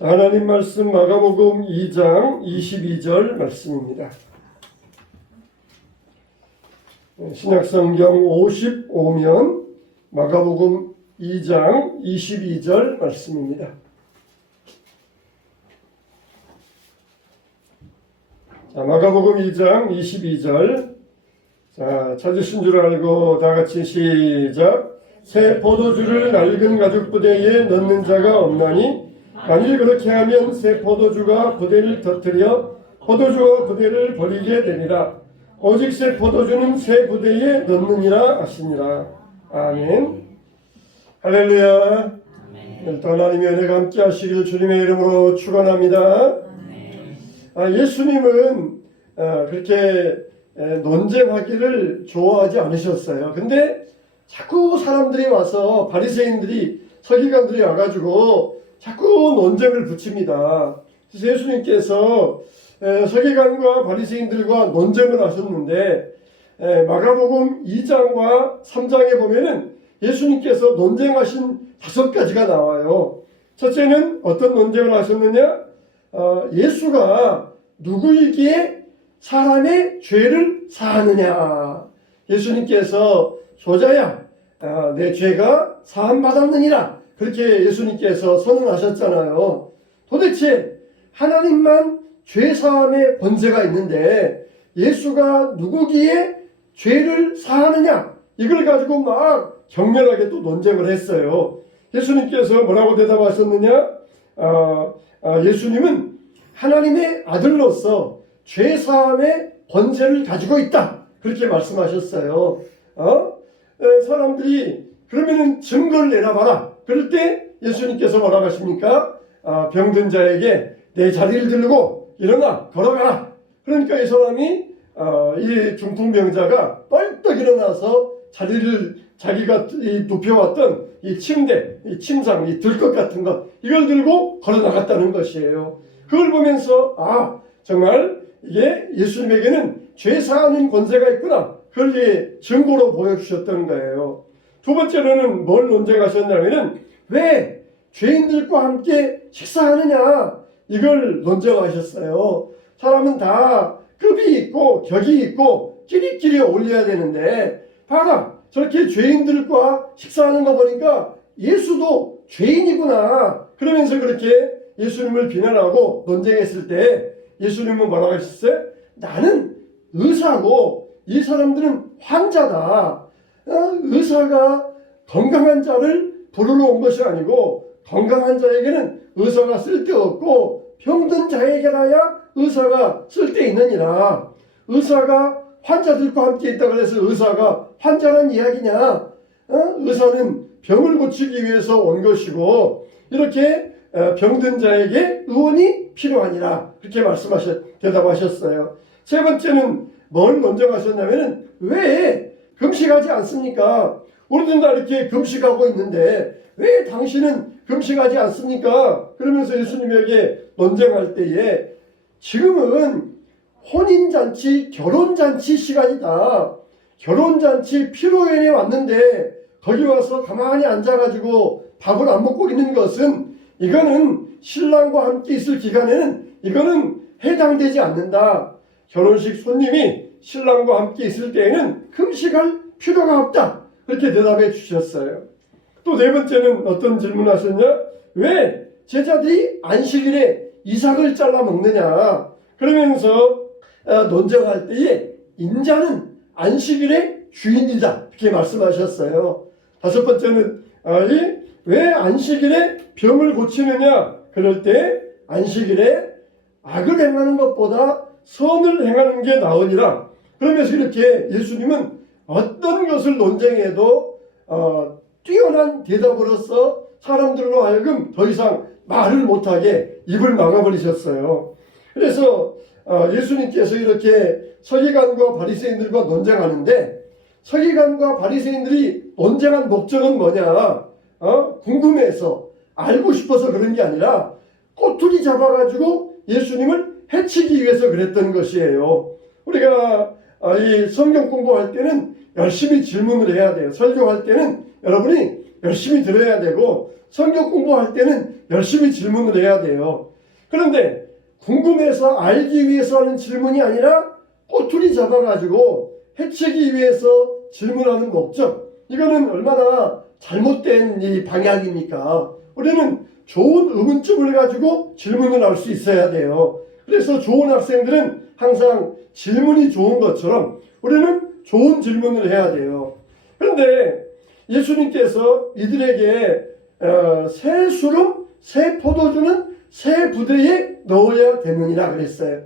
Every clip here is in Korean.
하나님 말씀 마가복음 2장 22절 말씀입니다. 신약성경 55면 마가복음 2장 22절 말씀입니다. 자, 마가복음 2장 22절. 자, 찾으신 줄 알고 다 같이 시작. 새 포도주를 낡은 가죽 부대에 넣는 자가 없나니 만일 그렇게 하면 새 포도주가 부대를 터뜨려 포도주와 부대를 버리게 되리라. 오직 새 포도주는 새 부대에 넣느니라 하시니라. 아멘. 할렐루야. 오늘도 하나님의 은혜가 함께 하시길 주님의 이름으로 축원합니다. 예수님은 그렇게 논쟁하기를 좋아하지 않으셨어요. 근데 자꾸 사람들이 와서 바리새인들이 서기관들이 와가지고 자꾸 논쟁을 붙입니다. 그래서 예수님께서 서기관과 바리새인들과 논쟁을 하셨는데 마가복음 2장과 3장에 보면은 예수님께서 논쟁하신 5가지가 나와요. 첫째는 어떤 논쟁을 하셨느냐? 예수가 누구이기에 사람의 죄를 사하느냐? 예수님께서 소자야, 내 죄가 사함받았느니라. 그렇게 예수님께서 선언하셨잖아요. 도대체 하나님만 죄사함의 권세가 있는데 예수가 누구기에 죄를 사하느냐? 이걸 가지고 막 격렬하게 또 논쟁을 했어요. 예수님께서 뭐라고 대답하셨느냐? 예수님은 하나님의 아들로서 죄사함의 권세를 가지고 있다. 그렇게 말씀하셨어요. 사람들이 그러면은 증거를 내놔봐라. 그럴 때 예수님께서 뭐라고 하십니까? 병든 자에게 내 자리를 들고 일어나 걸어가라. 그러니까 이 사람이 이 중풍병자가 뻘떡 일어나서 자리를 자기가 눕혀왔던 이 침대, 이 침상, 이 들것 같은 것 이걸 들고 걸어나갔다는 것이에요. 그걸 보면서 정말 이게 예수님에게는 죄 사하는 권세가 있구나. 그걸 증거로 보여주셨던 거예요. 두 번째로는 뭘 논쟁하셨냐면은 왜 죄인들과 함께 식사하느냐 이걸 논쟁하셨어요. 사람은 다 급이 있고 격이 있고 끼리끼리 어울려야 되는데 봐라 저렇게 죄인들과 식사하는 거 보니까 예수도 죄인이구나. 그러면서 그렇게 예수님을 비난하고 논쟁했을 때 예수님은 뭐라고 하셨어요? 나는 의사고 이 사람들은 환자다. 의사가 건강한 자를 부르러 온 것이 아니고 건강한 자에게는 의사가 쓸데없고 병든 자에게라야 의사가 쓸데있느니라. 의사가 환자들과 함께 있다고 해서 의사가 환자란 이야기냐? 의사는 병을 고치기 위해서 온 것이고 이렇게 병든 자에게 의원이 필요하니라. 그렇게 대답하셨어요. 세 번째는 뭘 논쟁하셨냐면은 왜 금식하지 않습니까? 우리들 다 이렇게 금식하고 있는데 왜 당신은 금식하지 않습니까? 그러면서 예수님에게 논쟁할 때에 지금은 혼인잔치, 결혼잔치 시간이다. 결혼잔치 피로연에 왔는데 거기 와서 가만히 앉아가지고 밥을 안 먹고 있는 것은 이거는 신랑과 함께 있을 기간에는 이거는 해당되지 않는다. 결혼식 손님이 신랑과 함께 있을 때에는 금식할 필요가 없다. 그렇게 대답해 주셨어요. 또 네 번째는 어떤 질문을 하셨냐? 왜 제자들이 안식일에 이삭을 잘라 먹느냐? 그러면서 논쟁할 때에 인자는 안식일의 주인이다. 이렇게 말씀하셨어요. 다섯 번째는 왜 안식일에 병을 고치느냐? 그럴 때 안식일에 악을 행하는 것보다 선을 행하는 게 나으니라. 그러면서 이렇게 예수님은 어떤 것을 논쟁해도 뛰어난 대답으로서 사람들로 하여금 더 이상 말을 못하게 입을 막아버리셨어요. 그래서 예수님께서 이렇게 서기관과 바리새인들과 논쟁하는데 서기관과 바리새인들이 논쟁한 목적은 뭐냐? 궁금해서 알고 싶어서 그런 게 아니라 꼬투리 잡아가지고 예수님을 해치기 위해서 그랬던 것이에요. 우리가 이 성경 공부할 때는 열심히 질문을 해야 돼요. 설교할 때는 여러분이 열심히 들어야 되고 성경 공부할 때는 열심히 질문을 해야 돼요. 그런데 궁금해서 알기 위해서 하는 질문이 아니라 꼬투리 잡아가지고 해치기 위해서 질문하는 목적, 이거는 얼마나 잘못된 이 방향입니까? 우리는 좋은 의문점을 가지고 질문을 할 수 있어야 돼요. 그래서 좋은 학생들은 항상 질문이 좋은 것처럼 우리는 좋은 질문을 해야 돼요. 그런데 예수님께서 이들에게 새 수름, 새 포도주는 새 부대에 넣어야 되느니라 그랬어요.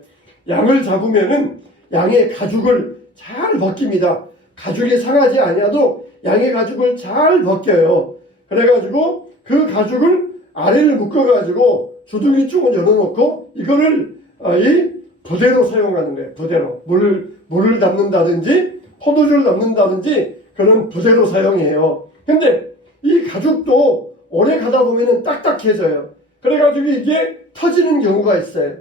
양을 잡으면은 양의 가죽을 잘 벗깁니다. 가죽이 상하지 아니어도 양의 가죽을 잘 벗겨요. 그래가지고 그 가죽을 아래를 묶어가지고 주둥이 쪽을 열어놓고 이거를 이 부대로 사용하는 거예요. 부대로 물을 담는다든지 포도주를 담는다든지 그런 부대로 사용해요. 근데 이 가죽도 오래 가다 보면은 딱딱해져요. 그래가지고 이게 터지는 경우가 있어요.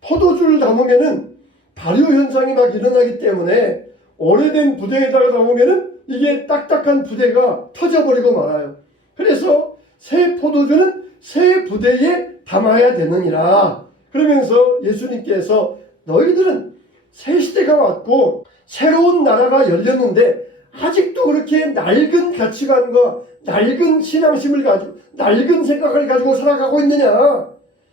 포도주를 담으면은 발효 현상이 막 일어나기 때문에 오래된 부대에다가 담으면은 이게 딱딱한 부대가 터져버리고 말아요. 그래서 새 포도주는 새 부대에 담아야 되느니라. 그러면서 예수님께서 너희들은 새 시대가 왔고 새로운 나라가 열렸는데 아직도 그렇게 낡은 가치관과 낡은 신앙심을 가지고 낡은 생각을 가지고 살아가고 있느냐.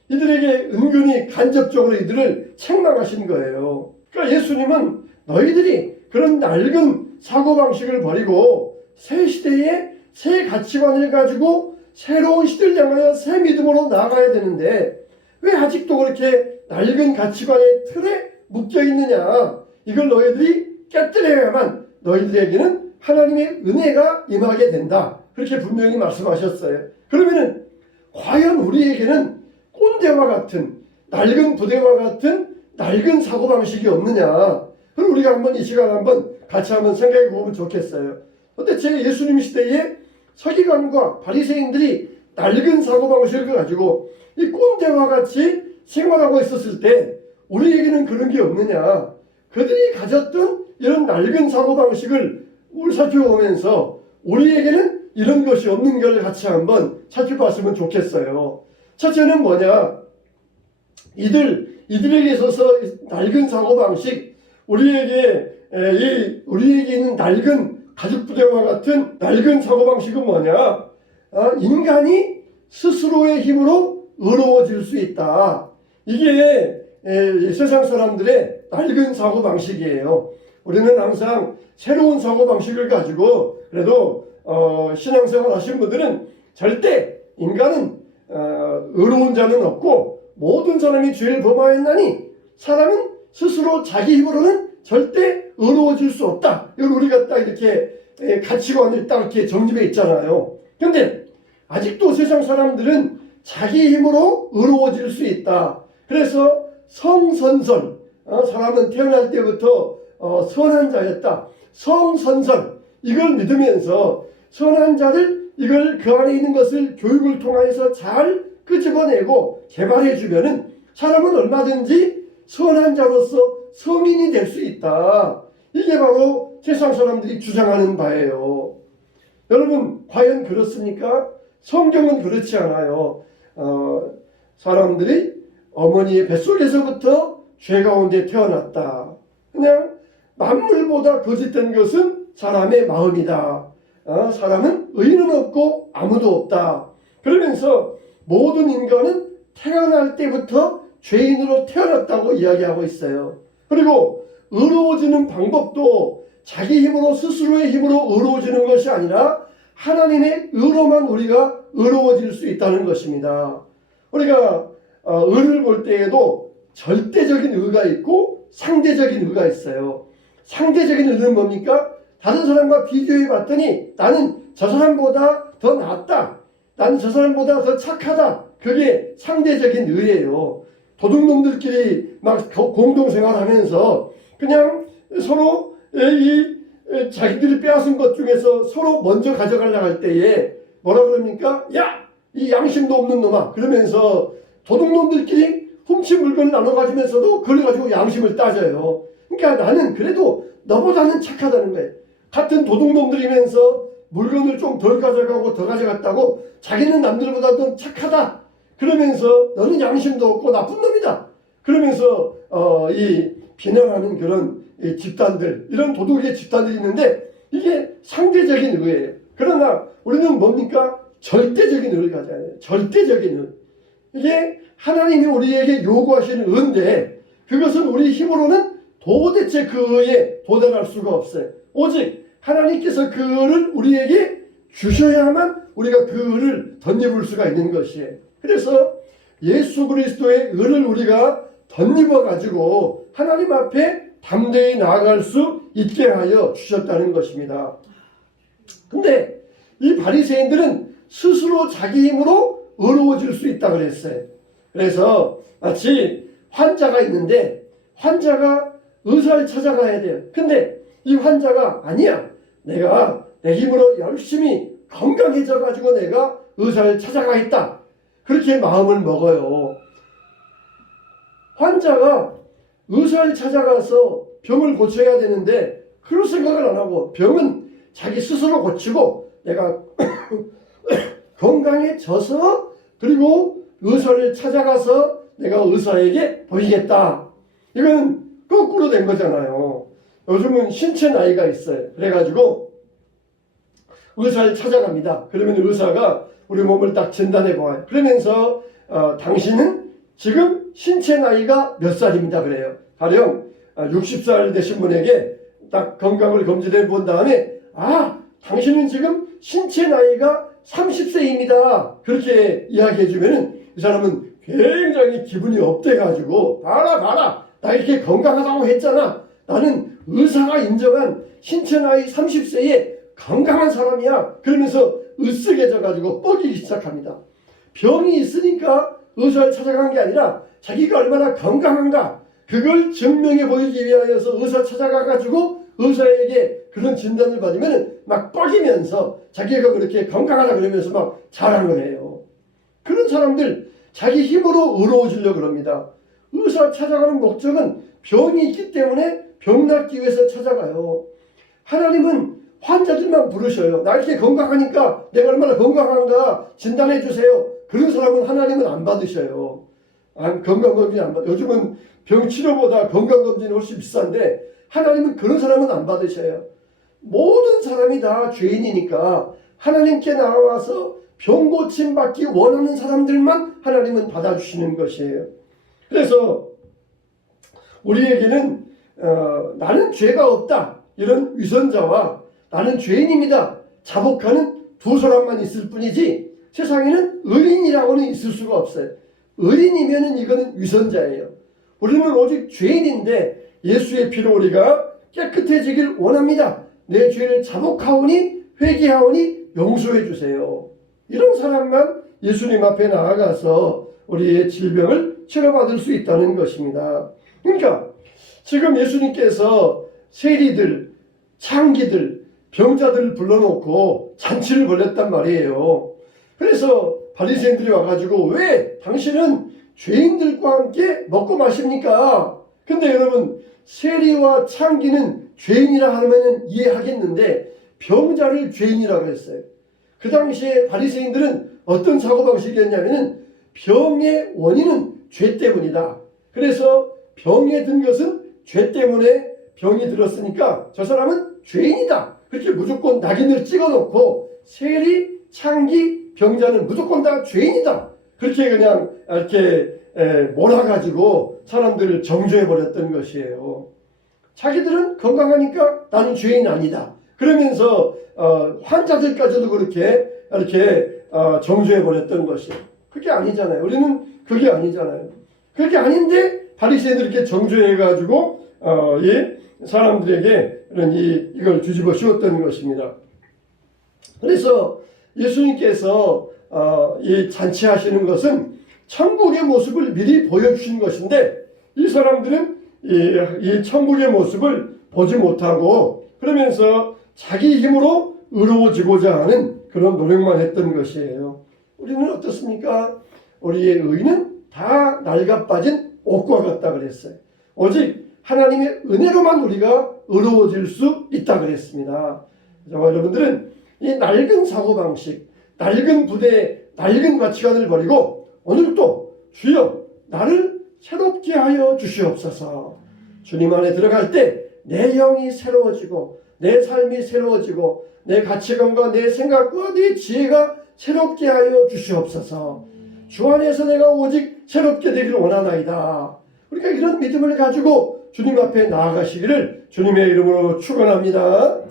이들에게 은근히 간접적으로 이들을 책망하신 거예요. 그러니까 예수님은 너희들이 그런 낡은 사고방식을 버리고 새 시대에 새 가치관을 가지고 새로운 시대를 향하여 새 믿음으로 나아가야 되는데 왜 아직도 그렇게 낡은 가치관의 틀에 묶여 있느냐. 이걸 너희들이 깨뜨려야만 너희들에게는 하나님의 은혜가 임하게 된다. 그렇게 분명히 말씀하셨어요. 그러면은 과연 우리에게는 꼰대와 같은 낡은 부대와 같은 낡은 사고방식이 없느냐. 그럼 우리가 한번 이 시간 한번 같이 한번 생각해 보면 좋겠어요. 도대체 예수님 시대에 서기관과 바리새인들이 낡은 사고방식을 가지고 이 꼰대와 같이 생활하고 있었을 때 우리에게는 그런 게 없느냐. 그들이 가졌던 이런 낡은 사고방식을 우리 살펴보면서 우리에게는 이런 것이 없는 걸 같이 한번 살펴봤으면 좋겠어요. 첫째는 뭐냐. 이들에게 있어서 낡은 사고방식, 우리에게 있는 낡은 가죽부대와 같은 낡은 사고방식은 뭐냐. 인간이 스스로의 힘으로 의로워질 수 있다. 이게 세상 사람들의 낡은 사고방식이에요. 우리는 항상 새로운 사고방식을 가지고 그래도 신앙생활 하신 분들은 절대 인간은 의로운 자는 없고 모든 사람이 죄를 범하였나니 사람은 스스로 자기 힘으로는 절대 의로워질 수 없다. 이걸 우리가 딱 이렇게 가치관을 딱 이렇게 정립해 있잖아요. 그런데 아직도 세상 사람들은 자기 힘으로 의로워질 수 있다. 그래서 성선설, 사람은 태어날 때부터 선한 자였다. 성선설, 이걸 믿으면서 선한 자를 이걸 그 안에 있는 것을 교육을 통해서 잘 끄집어내고 개발해주면은 사람은 얼마든지 선한 자로서 성인이 될 수 있다. 이게 바로 세상 사람들이 주장하는 바예요. 여러분, 과연 그렇습니까? 성경은 그렇지 않아요. 사람들이 어머니의 뱃속에서부터 죄 가운데 태어났다. 그냥 만물보다 거짓된 것은 사람의 마음이다. 사람은 의인은 없고 아무도 없다. 그러면서 모든 인간은 태어날 때부터 죄인으로 태어났다고 이야기하고 있어요. 그리고 의로워지는 방법도 자기 힘으로 스스로의 힘으로 의로워지는 것이 아니라 하나님의 의로만 우리가 의로워질 수 있다는 것입니다. 우리가 의를 볼 때에도 절대적인 의가 있고 상대적인 의가 있어요. 상대적인 의는 뭡니까? 다른 사람과 비교해 봤더니 나는 저 사람보다 더 낫다. 나는 저 사람보다 더 착하다. 그게 상대적인 의예요. 도둑놈들끼리 막 공동생활하면서 그냥 서로 자기들이 빼앗은 것 중에서 서로 먼저 가져가려고 할 때에 뭐라 그럽니까? 야! 이 양심도 없는 놈아! 그러면서 도둑놈들끼리 훔친 물건을 나눠 가지면서도 그걸 가지고 양심을 따져요. 그러니까 나는 그래도 너보다는 착하다는 거예요. 같은 도둑놈들이면서 물건을 좀 덜 가져가고 더 가져갔다고 자기는 남들보다 좀 착하다 그러면서 너는 양심도 없고 나쁜 놈이다 그러면서 이 비난하는 그런 이 집단들, 이런 도덕의 집단들이 있는데 이게 상대적인 의예요. 그러나 우리는 뭡니까? 절대적인 의를 가져야 해요. 절대적인 의. 이게 하나님이 우리에게 요구하시는 의인데 그것은 우리 힘으로는 도대체 그 의에 도달할 수가 없어요. 오직 하나님께서 그 의를 우리에게 주셔야만 우리가 그 의를 덧입을 수가 있는 것이에요. 그래서 예수 그리스도의 의를 우리가 덧입어 가지고 하나님 앞에 담대히 나아갈 수 있게 하여 주셨다는 것입니다. 근데 이 바리새인들은 스스로 자기 힘으로 의로워질 수 있다 그랬어요. 그래서 마치 환자가 있는데 환자가 의사를 찾아가야 돼요. 근데 이 환자가 아니야. 내가 내 힘으로 열심히 건강해져 가지고 내가 의사를 찾아가겠다. 그렇게 마음을 먹어요. 환자가 의사를 찾아가서 병을 고쳐야 되는데 그런 생각을 안 하고 병은 자기 스스로 고치고 내가 건강해져서 그리고 의사를 찾아가서 내가 의사에게 보이겠다. 이건 거꾸로 된 거잖아요. 요즘은 신체 나이가 있어요. 그래가지고 의사를 찾아갑니다. 그러면 의사가 우리 몸을 딱 진단해 보아요. 그러면서 당신은 지금 신체 나이가 몇 살입니다. 그래요. 가령 60살 되신 분에게 딱 건강을 검진해 본 다음에 당신은 지금 신체 나이가 30세입니다. 그렇게 이야기해 주면은 이 사람은 굉장히 기분이 업돼가지고 봐라 나 이렇게 건강하다고 했잖아. 나는 의사가 인정한 신체 나이 30세에 건강한 사람이야. 그러면서 으쓱해져 가지고 뻐기기 시작합니다. 병이 있으니까 의사를 찾아간 게 아니라 자기가 얼마나 건강한가 그걸 증명해 보이기 위하여서 의사 찾아가 가지고 의사에게 그런 진단을 받으면 막 뻐기면서 자기가 그렇게 건강하다 그러면서 막 자랑을 해요. 그런 사람들 자기 힘으로 의로워지려고 그럽니다. 의사 찾아가는 목적은 병이 있기 때문에 병 낫기 위해서 찾아가요. 하나님은 환자들만 부르셔요. 나 이렇게 건강하니까 내가 얼마나 건강한가 진단해 주세요. 그런 사람은 하나님은 안 받으셔요. 건강검진 안 받아요. 요즘은 병치료보다 건강검진이 훨씬 비싼데 하나님은 그런 사람은 안 받으셔요. 모든 사람이 다 죄인이니까 하나님께 나와서 병 고침 받기 원하는 사람들만 하나님은 받아주시는 것이에요. 그래서 우리에게는 나는 죄가 없다 이런 위선자와 나는 죄인입니다 자복하는 두 사람만 있을 뿐이지 세상에는 의인이라고는 있을 수가 없어요. 의인이면은 이거는 위선자예요. 우리는 오직 죄인인데 예수의 피로 우리가 깨끗해지길 원합니다. 내 죄를 자복하오니 회개하오니 용서해 주세요. 이런 사람만 예수님 앞에 나아가서 우리의 질병을 치료받을 수 있다는 것입니다. 그러니까 지금 예수님께서 세리들, 창기들, 병자들을 불러놓고 잔치를 벌였단 말이에요. 그래서 바리새인들이 와가지고 왜 당신은 죄인들과 함께 먹고 마십니까? 근데 여러분 세리와 창기는 죄인이라 하면 이해하겠는데 병자를 죄인이라고 했어요. 그 당시에 바리새인들은 어떤 사고방식이었냐면 병의 원인은 죄 때문이다. 그래서 병에 든 것은 죄 때문에 병이 들었으니까 저 사람은 죄인이다. 그렇게 무조건 낙인을 찍어놓고 세리, 창기, 병자는 무조건 다 죄인이다. 그렇게 그냥 이렇게 몰아가지고 사람들을 정죄해버렸던 것이에요. 자기들은 건강하니까 나는 죄인 아니다. 그러면서 환자들까지도 그렇게 이렇게 정죄해버렸던 것이에요. 그게 아니잖아요. 우리는 그게 아니잖아요. 그게 아닌데 바리새인들이 이렇게 정죄해가지고 이 사람들에게 이걸 뒤집어 씌웠던 것입니다. 그래서 예수님께서 이 잔치하시는 것은 천국의 모습을 미리 보여주신 것인데 이 사람들은 이 천국의 모습을 보지 못하고 그러면서 자기 힘으로 의로워지고자 하는 그런 노력만 했던 것이에요. 우리는 어떻습니까? 우리의 의는 다 낡아 빠진 옷과 같다 그랬어요. 오직 하나님의 은혜로만 우리가 의로워질 수 있다 그랬습니다. 저와 여러분들은 이 낡은 사고방식, 낡은 부대, 낡은 가치관을 버리고 오늘 또 주여 나를 새롭게 하여 주시옵소서. 주님 안에 들어갈 때 내 영이 새로워지고 내 삶이 새로워지고 내 가치관과 내 생각과 내 지혜가 새롭게 하여 주시옵소서. 주 안에서 내가 오직 새롭게 되기를 원하나이다. 우리가 이런 믿음을 가지고 주님 앞에 나아가시기를 주님의 이름으로 축원합니다.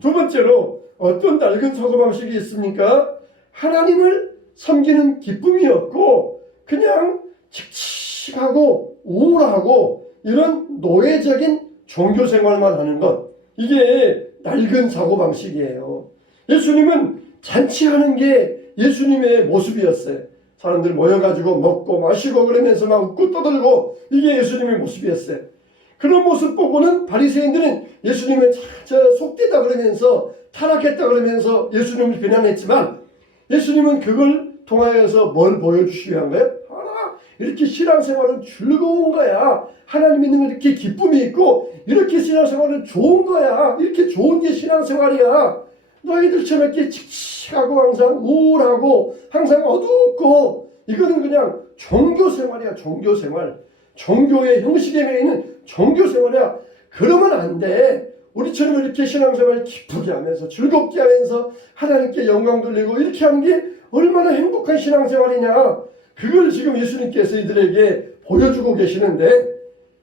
두 번째로 어떤 낡은 사고방식이 있습니까? 하나님을 섬기는 기쁨이 없고 그냥 칙칙하고 우울하고 이런 노예적인 종교생활만 하는 것, 이게 낡은 사고방식이에요. 예수님은 잔치하는 게 예수님의 모습이었어요. 사람들 모여가지고 먹고 마시고 그러면서 막 웃고 떠들고, 이게 예수님의 모습이었어요. 그런 모습 보고는 바리새인들은 예수님은 속되다 그러면서 타락했다 그러면서 예수님을 비난했지만, 예수님은 그걸 통하여서 뭘 보여주시기 위한 거예요? 이렇게 신앙생활은 즐거운 거야. 하나님 믿는 건 이렇게 기쁨이 있고 이렇게 신앙생활은 좋은 거야. 이렇게 좋은 게 신앙생활이야. 너희들처럼 이렇게 칙칙하고 항상 우울하고 항상 어둡고 이거는 그냥 종교생활이야. 종교생활. 종교의 형식에 매이는 종교생활이야. 그러면 안 돼. 우리처럼 이렇게 신앙생활을 기쁘게 하면서 즐겁게 하면서 하나님께 영광 돌리고 이렇게 하는 게 얼마나 행복한 신앙생활이냐. 그걸 지금 예수님께서 이들에게 보여주고 계시는데,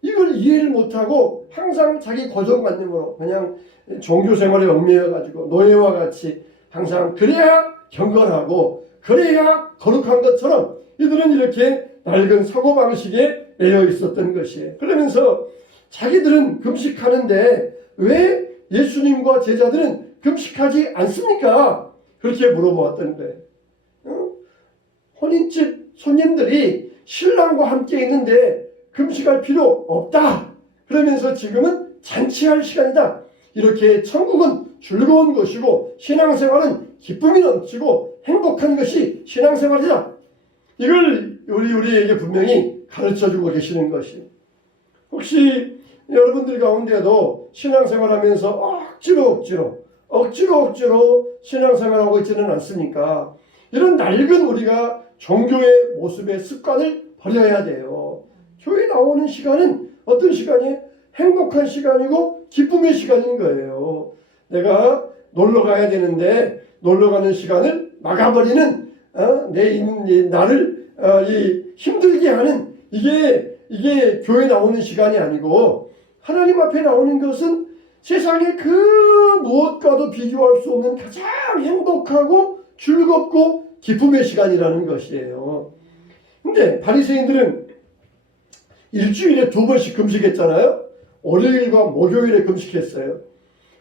이걸 이해를 못하고 항상 자기 고정관념으로 그냥 종교생활에 얽매여가지고 노예와 같이 항상 그래야 경건하고 그래야 거룩한 것처럼 이들은 이렇게 낡은 사고방식에 매여 있었던 것이에요. 그러면서 자기들은 금식하는데 왜 예수님과 제자들은 금식하지 않습니까? 그렇게 물어보았던 거예요. 혼인집 손님들이 신랑과 함께 있는데 금식할 필요 없다. 그러면서 지금은 잔치할 시간이다. 이렇게 천국은 즐거운 것이고 신앙생활은 기쁨이 넘치고 행복한 것이 신앙생활이다. 이걸 우리에게 분명히 가르쳐주고 계시는 것이에요. 혹시 여러분들 가운데도 신앙생활하면서 억지로 신앙생활하고 있지는 않습니까? 이런 낡은 우리가 종교의 모습의 습관을 버려야 돼요. 교회 나오는 시간은 어떤 시간이에요? 행복한 시간이고 기쁨의 시간인 거예요. 내가 놀러 가야 되는데 놀러 가는 시간을 막아버리는 나를 힘들게 하는 이게 교회 나오는 시간이 아니고, 하나님 앞에 나오는 것은 세상의 그 무엇과도 비교할 수 없는 가장 행복하고 즐겁고 기쁨의 시간이라는 것이에요. 근데 바리새인들은 일주일에 2번씩 금식했잖아요. 월요일과 목요일에 금식했어요.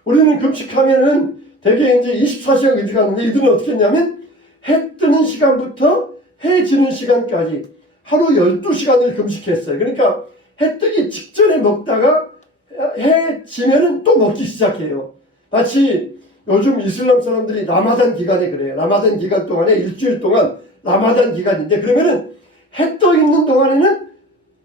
우리는 금식하면은 대개 이제 24시간 금식하는데, 이들은 어떻게 했냐면 해 뜨는 시간부터 해 지는 시간까지 하루 12시간을 금식했어요. 그러니까 해 뜨기 직전에 먹다가 해 지면은 또 먹기 시작해요. 마치 요즘 이슬람 사람들이 라마단 기간에 그래요. 라마단 기간 동안에 일주일 동안 라마단 기간인데, 그러면은 해 떠 있는 동안에는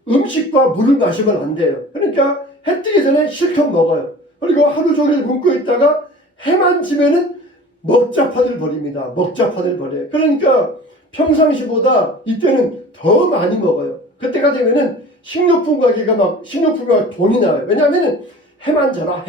음식과 물을 마시면 안 돼요. 그러니까 해 뜨기 전에 실컷 먹어요. 그리고 하루 종일 굶고 있다가 해만 지면은 먹자판을 벌입니다. 먹자판을 벌여요. 그러니까 평상시보다 이때는 더 많이 먹어요. 그때가 되면은 식료품 가게가 돈이 나와요. 왜냐하면은 해만 자라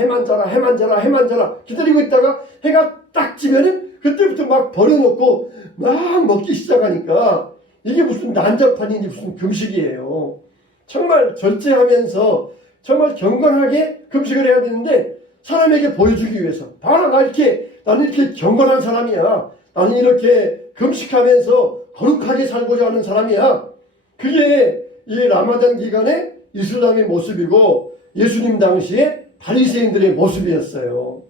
기다리고 있다가 해가 딱 지면은 그때부터 막 버려놓고 막 먹기 시작하니까 이게 무슨 난자판인지 무슨 금식이에요. 정말 절제하면서 정말 경건하게 금식을 해야 되는데, 사람에게 보여주기 위해서 봐라, 나는 이렇게 경건한 사람이야, 나는 이렇게 금식하면서 거룩하게 살고자 하는 사람이야. 그게 이 라마단 기간의 이슬람의 모습이고 예수님 당시에 바리새인들의 모습이었어요.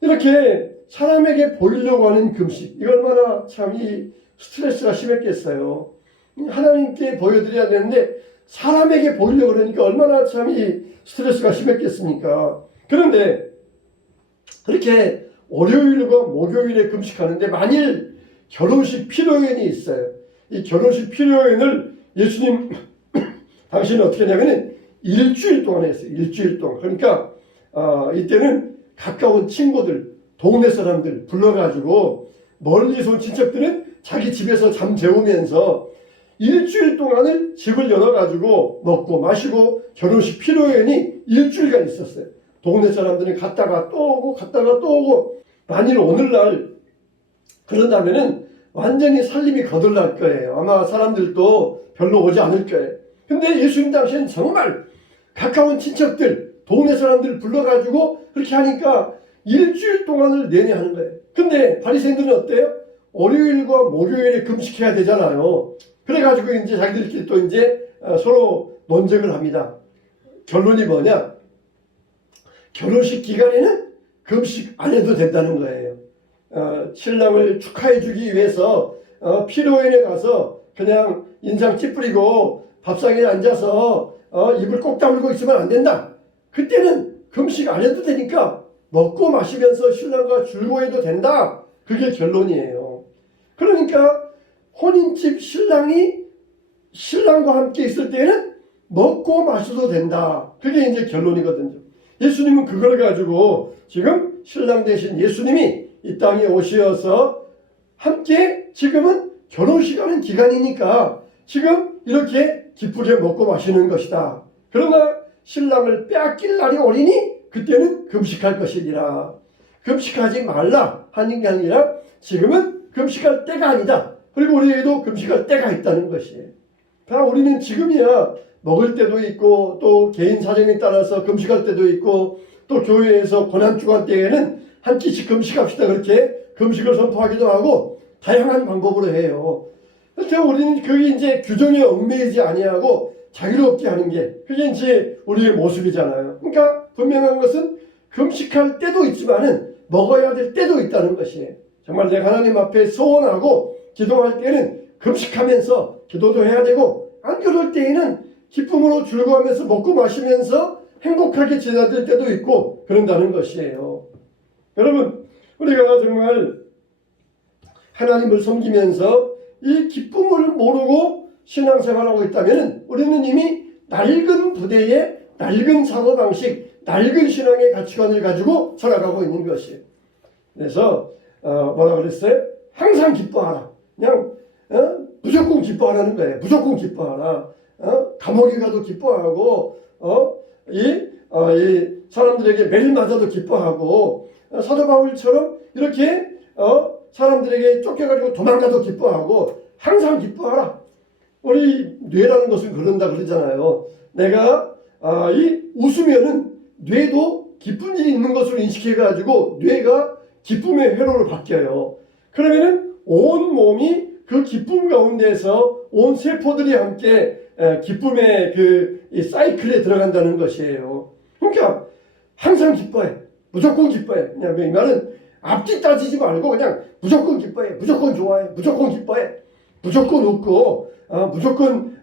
이렇게 사람에게 보이려고 하는 금식, 이거 얼마나 참 이 스트레스가 심했겠어요. 하나님께 보여드려야 되는데 사람에게 보이려고 그러니까 얼마나 참 이 스트레스가 심했겠습니까? 그런데 그렇게 월요일과 목요일에 금식하는데, 만일 결혼식 필요연이 있어요. 이 결혼식 필요연을 예수님 당신은 어떻게 했냐면 일주일 동안 했어요. 일주일 동안. 그러니까 이때는 가까운 친구들, 동네 사람들 불러가지고 멀리서 온 친척들은 자기 집에서 잠 재우면서 일주일 동안을 집을 열어가지고 먹고 마시고 결혼식 피로연이 일주일간 있었어요. 동네 사람들은 갔다가 또 오고 갔다가 또 오고. 만일 오늘날 그런다면은 완전히 살림이 거들날 거예요. 아마 사람들도 별로 오지 않을 거예요. 근데 예수님 당시에는 정말 가까운 친척들, 동네 사람들 불러가지고 그렇게 하니까 일주일 동안을 내내 하는 거예요. 근데 바리새인들은 어때요? 월요일과 목요일에 금식해야 되잖아요. 그래가지고 이제 자기들끼리 또 이제 서로 논쟁을 합니다. 결론이 뭐냐? 결혼식 기간에는 금식 안 해도 된다는 거예요. 신랑을 축하해주기 위해서 피로연에 가서 그냥 인상 찌푸리고 밥상에 앉아서 입을 꼭 다물고 있으면 안 된다. 그때는 금식 안 해도 되니까 먹고 마시면서 신랑과 즐거워해도 된다. 그게 결론이에요. 그러니까 혼인집 신랑이 신랑과 함께 있을 때는 먹고 마셔도 된다. 그게 이제 결론이거든요. 예수님은 그걸 가지고 지금 신랑 대신 예수님이 이 땅에 오셔서 함께 지금은 결혼식하는 기간이니까 지금 이렇게 기쁘게 먹고 마시는 것이다. 그러나 신랑을 빼앗길 날이 오리니 그때는 금식할 것이니라. 금식하지 말라 하는 게 아니라 지금은 금식할 때가 아니다. 그리고 우리에게도 금식할 때가 있다는 것이에요. 다 우리는 지금이야 먹을 때도 있고 또 개인 사정에 따라서 금식할 때도 있고 또 교회에서 고난주간 때에는 한 끼씩 금식합시다 그렇게 금식을 선포하기도 하고 다양한 방법으로 해요. 그런데 우리는 그게 이제 규정에 얽매이지 아니하고 자유롭게 하는 게 그게 이제 우리의 모습이잖아요. 그러니까 분명한 것은 금식할 때도 있지만은 먹어야 될 때도 있다는 것이에요. 정말 내가 하나님 앞에 소원하고 기도할 때는 금식하면서 기도도 해야 되고 안 그럴 때에는 기쁨으로 즐거워하면서 먹고 마시면서 행복하게 지나들 때도 있고 그런다는 것이에요. 여러분 우리가 정말 하나님을 섬기면서 이 기쁨을 모르고 신앙생활하고 있다면 우리는 이미 낡은 부대의 낡은 사고방식, 낡은 신앙의 가치관을 가지고 살아가고 있는 것이에요. 그래서 뭐라 그랬어요? 항상 기뻐하라. 그냥 무조건 기뻐하라는 거예요. 무조건 기뻐하라. 감옥에 가도 기뻐하고 이 사람들에게 매일 맞아도 기뻐하고 사도 바울처럼 이렇게 사람들에게 쫓겨가지고 도망가도 기뻐하고 항상 기뻐하라. 우리 뇌라는 것은 그런다 그러잖아요. 내가 이 웃으면은 뇌도 기쁜 일이 있는 것으로 인식해가지고 뇌가 기쁨의 회로로 바뀌어요. 그러면은 온 몸이 그 기쁨 가운데서 온 세포들이 함께 기쁨의 이 사이클에 들어간다는 것이에요. 그러니까 항상 기뻐해. 무조건 기뻐해. 그냥 이 말은 앞뒤 따지지 말고 그냥 무조건 기뻐해. 무조건 좋아해. 무조건 기뻐해. 무조건 웃고 무조건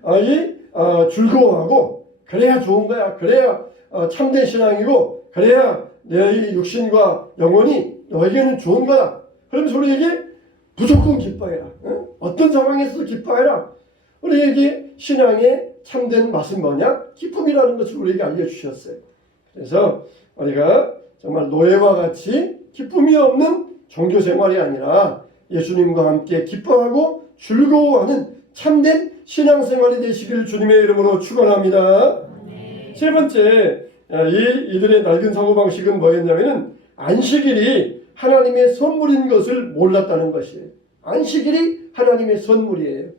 즐거워하고 그래야 좋은 거야. 그래야 참된 신앙이고 그래야 내 육신과 영혼이 너에게는 좋은 거다. 그러면서 우리에게 무조건 기뻐해라. 어떤 상황에서도 기뻐해라. 우리에게 신앙의 참된 맛은 뭐냐? 기쁨이라는 것을 우리에게 알려주셨어요. 그래서 우리가 정말 노예와 같이 기쁨이 없는 종교생활이 아니라 예수님과 함께 기뻐하고 즐거워하는 참된 신앙생활이 되시길 주님의 이름으로 축원합니다. 세 번째, 이들의 낡은 사고방식은 뭐였냐면은 안식일이 하나님의 선물인 것을 몰랐다는 것이에요. 안식일이 하나님의 선물이에요.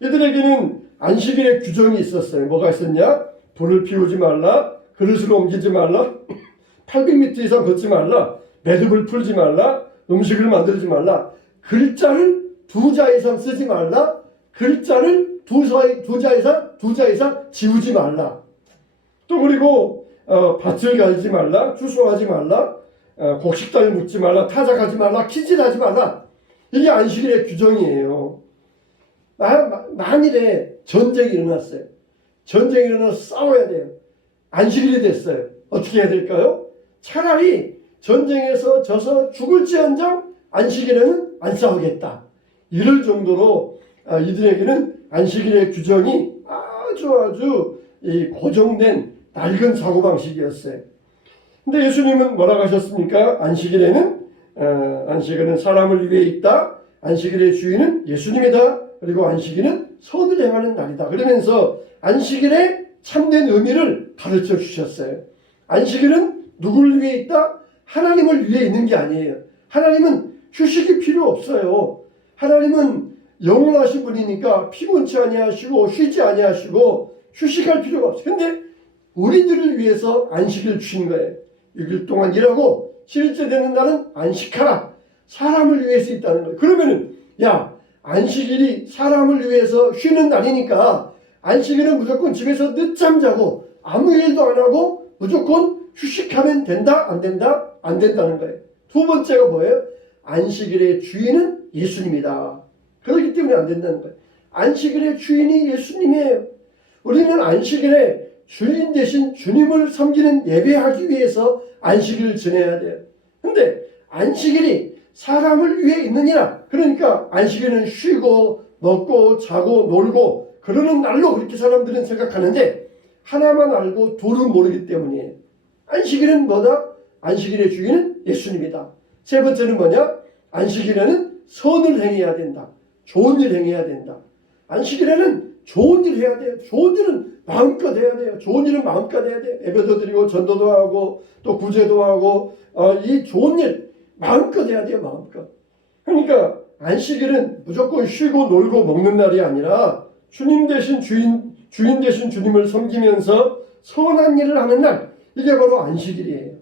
이들에게는 안식일의 규정이 있었어요. 뭐가 있었냐? 불을 피우지 말라, 그릇을 옮기지 말라, 800m 이상 걷지 말라, 매듭을 풀지 말라, 음식을 만들지 말라, 글자를 2자 이상 쓰지 말라, 글자를 2자 이상 지우지 말라. 또 그리고 밭을 갈지 말라, 추수하지 말라, 곡식단을 묻지 말라, 타작하지 말라, 키질하지 말라. 이게 안식일의 규정이에요. 만일에 전쟁이 일어났어요. 전쟁이 일어나서 싸워야 돼요. 안식일이 됐어요. 어떻게 해야 될까요? 차라리 전쟁에서 져서 죽을지언정 안식일에는 안 싸우겠다. 이럴 정도로 이들에게는 안식일의 규정이 아주 고정된 낡은 사고방식이었어요. 근데 예수님은 뭐라고 하셨습니까? 안식일에는 안식일은 사람을 위해 있다. 안식일의 주인은 예수님이다. 그리고 안식일은 선을 행하는 날이다. 그러면서 안식일의 참된 의미를 가르쳐 주셨어요. 안식일은 누구를 위해 있다? 하나님을 위해 있는 게 아니에요. 하나님은 휴식이 필요 없어요. 하나님은 영원하신 분이니까 피곤치 아니하시고 쉬지 아니하시고 휴식할 필요가 없어요. 근데 우리들을 위해서 안식일을 주신 거예요. 6일 동안 일하고 7일째 되는 날은 안식하라. 사람을 위해서 있다는 거예요. 그러면은 야, 안식일이 사람을 위해서 쉬는 날이니까 안식일은 무조건 집에서 늦잠 자고 아무 일도 안 하고 무조건 휴식하면 된다? 안 된다? 안 된다는 거예요. 두 번째가 뭐예요? 안식일의 주인은 예수님이다. 그렇기 때문에 안 된다는 거예요. 안식일의 주인이 예수님이에요. 우리는 안식일에 주인 대신 주님을 섬기는 예배하기 위해서 안식일을 지내야 돼요. 근데 안식일이 사람을 위해 있느냐? 그러니까 안식일은 쉬고 먹고 자고 놀고 그러는 날로 그렇게 사람들은 생각하는데 하나만 알고 둘은 모르기 때문이에요. 안식일은 뭐다? 안식일의 주인은 예수님이다. 세 번째는 뭐냐? 안식일에는 선을 행해야 된다. 좋은 일 행해야 된다. 안식일에는 좋은 일 해야 돼요. 좋은 일은 마음껏 해야 돼요. 좋은 일은 마음껏 해야 돼요. 예배도 드리고 전도도 하고 또 구제도 하고 이 좋은 일 마음껏 해야 돼요. 마음껏. 그러니까 안식일은 무조건 쉬고 놀고 먹는 날이 아니라 주님 대신 주인 대신 주님을 섬기면서 선한 일을 하는 날, 이게 바로 안식일이에요.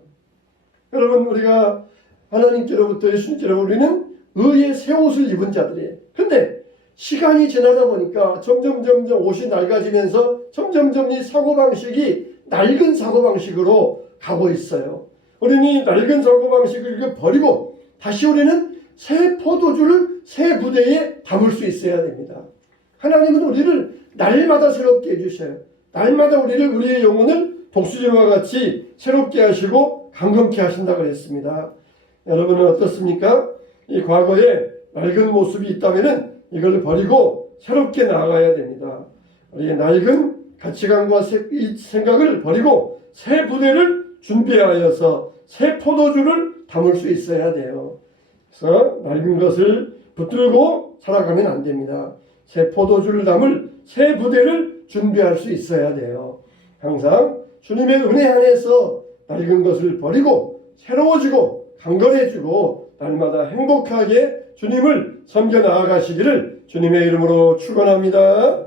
여러분, 우리가 하나님께로부터 예수님께로 우리는 의의 새 옷을 입은 자들이에요. 근데 시간이 지나다 보니까 점점 옷이 낡아지면서 점점 이 사고방식이 낡은 사고방식으로 가고 있어요. 우리는 이 낡은 사고방식을 버리고 다시 우리는 새 포도주를 새 부대에 담을 수 있어야 됩니다. 하나님은 우리를 날마다 새롭게 해주셔요. 날마다 우리의 영혼을 독수리와 같이 새롭게 하시고 강건케 하신다고 했습니다. 여러분은 어떻습니까? 이 과거에 낡은 모습이 있다면 이걸 버리고 새롭게 나아가야 됩니다. 우리의 낡은 가치관과 생각을 버리고 새 부대를 준비하여서 새 포도주를 담을 수 있어야 돼요. 그래서 낡은 것을 붙들고 살아가면 안 됩니다. 새 포도주를 담을 새 부대를 준비할 수 있어야 돼요. 항상 주님의 은혜 안에서 낡은 것을 버리고 새로워지고 강건해지고 날마다 행복하게 주님을 섬겨 나아가시기를 주님의 이름으로 축원합니다.